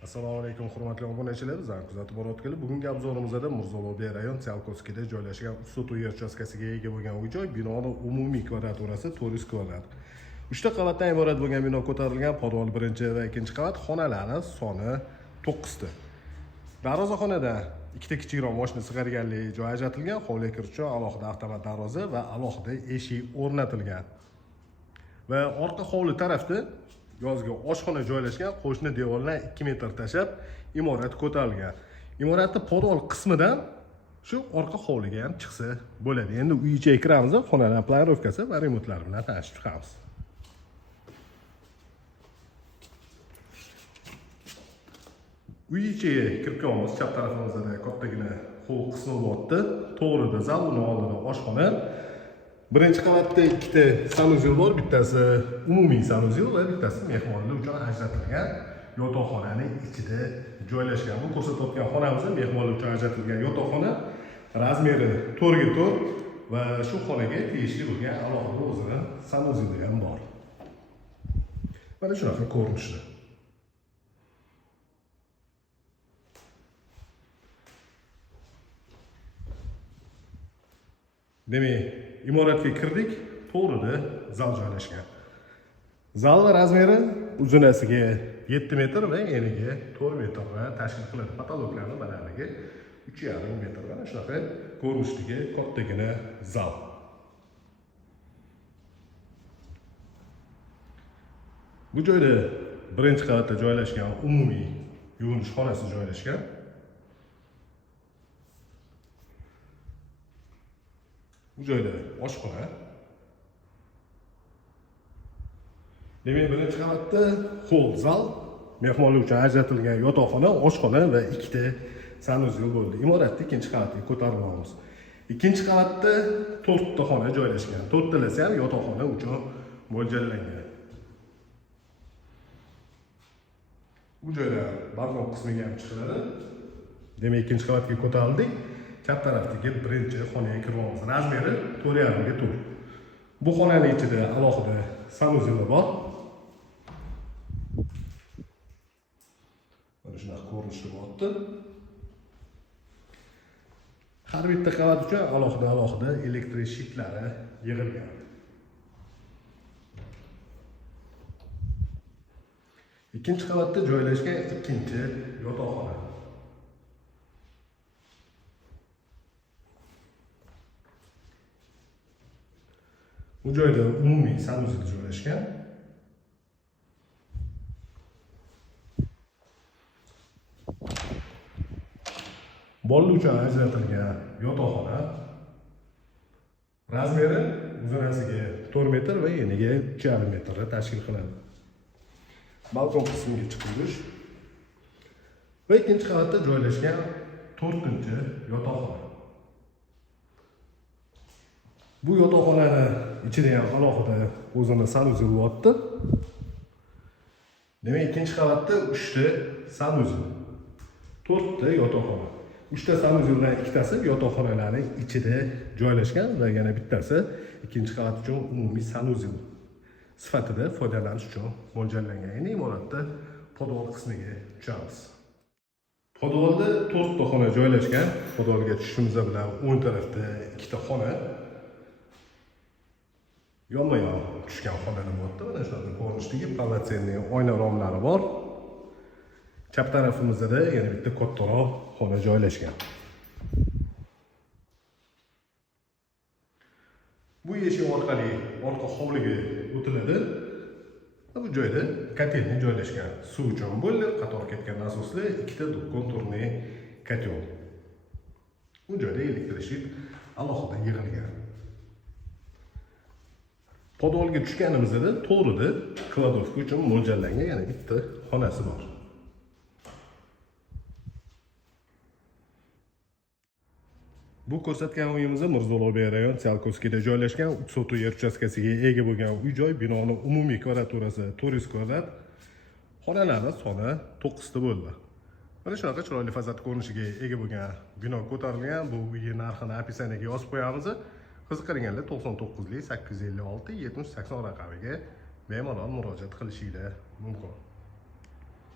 Assalomu alaykum hurmatli obunachilar, bizlarni kuzatib borayotganlar. Bugungi obzorimizda Mirzobod rayon Tsiolkovskida joylashgan 3 yer uchastkasiga ega bo'lgan uy-joy binoning umumiy kvadraturasi 400 kvadrat. 3 ta qavatdan iborat bo'lgan bino ko'tarilgan, podval 1 va 2 qavat, xonalari soni 9 ta. Darvozaxonada ikkita kichikroq mashina sig'arganlik joy ajratilgan, hovliga kirish uchun alohida avtomat darvoza va alohida eshik o'rnatilgan. Va orqa hovli tarafda yozgi oshxona joylashgan, qo'shni devordan 2 metr tashlab imorat ko'tarilgan. Imoratning podval qismidan shu orqa hovliga ham chiqsa bo'ladi. Endi uy ichiga kiramiz, xonalar planirovkasi va remontlari bilan tanishib chiqamiz. Uy ichiga kirib kelamiz. Chap tarafimizda kattagina hol qismi bo'lyapti. To'g'rida zal, uni oldida oshxona. Birinchi qavatda ikkita sanuzel bor, bittasi umumiy sanuzel va bittasi mehmonlar uchun ajratilgan yotoqxonaning ichida joylashgan. Bu ko'rsatayotgan xonamiz mehmonlar uchun ajratilgan yotoqxona. Razmeri 4 ga 4 va shu xonaga tegishli bo'lgan alohida o'zini sanuzeli ham bor. Mana shunaqa ko'rinishda. Demak, imoratga kirdik, to'g'rida zal joylashgan. Zal razmeri uzunasiga 7 metr va eniga 4 metrni tashkil qiladi. Patologlarning balandligi 3,5 metr. Mana shunaqa ko'rinishdagi kattagina zal. Bu joyda birinchi qavatda joylashgan umumiy yuvinish xonasi joylashgan. Bu joyda oshxona. Demak, birinchi qavatda hol zal, mehmonlar uchun ajratilgan yotoqxona, oshxona va ikkita sanuzel bo'ldi. Imoratni ikkinchi qavatga ko'tarilamiz. Ikkinchi qavatda 4 ta xona joylashgan. 4 talasi ham yotoqxona uchun mo'ljallangan. Bu joyda balkon qismiga ham chiqiladi. Demak, ikkinchi qavatga ko'tarildik. Chap tarafdagi birinchi xonaga kiramiz. Razmeri 4,5 ga 4. Bu xonaning ichida alohida sanuzel bor. Mana shunaqa ko'rinishda bo'lyapti. Har bitta qavat uchun alohida elektrik shitlari yig'ilgan. Ikkinchi qavatda joylashgan ikkinchi yotoqxona. Bu joyda umumiy sanuzel joylashgan. Bolalar uchun ajratilgan yotoqxona. Razmeri uzunasiga 4 metr va eniga 3,5 metrni tashkil qiladi. Balkon qismiga chiqish va ikkinchi qavatda joylashgan 4-chi yotoqxona. Bu yotoqxonani ichida ham alohida o'zini sanuzel bo'lyapti. Demak, ikkinchi qavatda 3 ta sanuzel, 4 ta yotoqxona. 3 ta sanuzeldan ikkitasi yotoqxonalarning ichida joylashgan va yana bittasi ikkinchi qavat uchun umumiy sanuzel sifatida foydalanish uchun mo'ljallangan. Endi imoratda podval qismiga tushamiz. Podvalda 4 ta xona joylashgan. Podvalga tushishimiz bilan o'ng tarafda ikkita xona. Yonma-yon tushgan xonalar bo'lyapti. Mana shunaqa ko'rinishdagi polnotsенный oyna romlari bor. Chap tarafimizda yana bitta kattaroq xona joylashgan. Bu eshik orqali orqa hovliga o'tiladi. Bu joyda kotelni joylashgan. Suv uchun boiler, qator ketgan nasoslar, ikkita konturli kotel. Bu joyda elektrik shit alohida yig'ilgan. Podvalga tushganimizda to'g'rida kladovka uchun mo'ljallangan yana bitta xonasi bor. Bu ko'rsatgan uyimiz Mirzobod rayon Tsiolkovskida joylashgan 3 yer uchastkasiga ega bo'lgan uy-joy. Binoning umumiy kvadraturasi 400 kvadrat. Xonalarning soni 9 ta bo'ldi. Mana shunaqa chiroyli fasad ko'rinishiga ega bo'lgan bino ko'tarilgan. Bu uyning narxini opisiyaga yozib qo'yamiz. Qiziqganlar 99 856 70 80 raqamiga bemalol murojaat qilishingiz mumkin.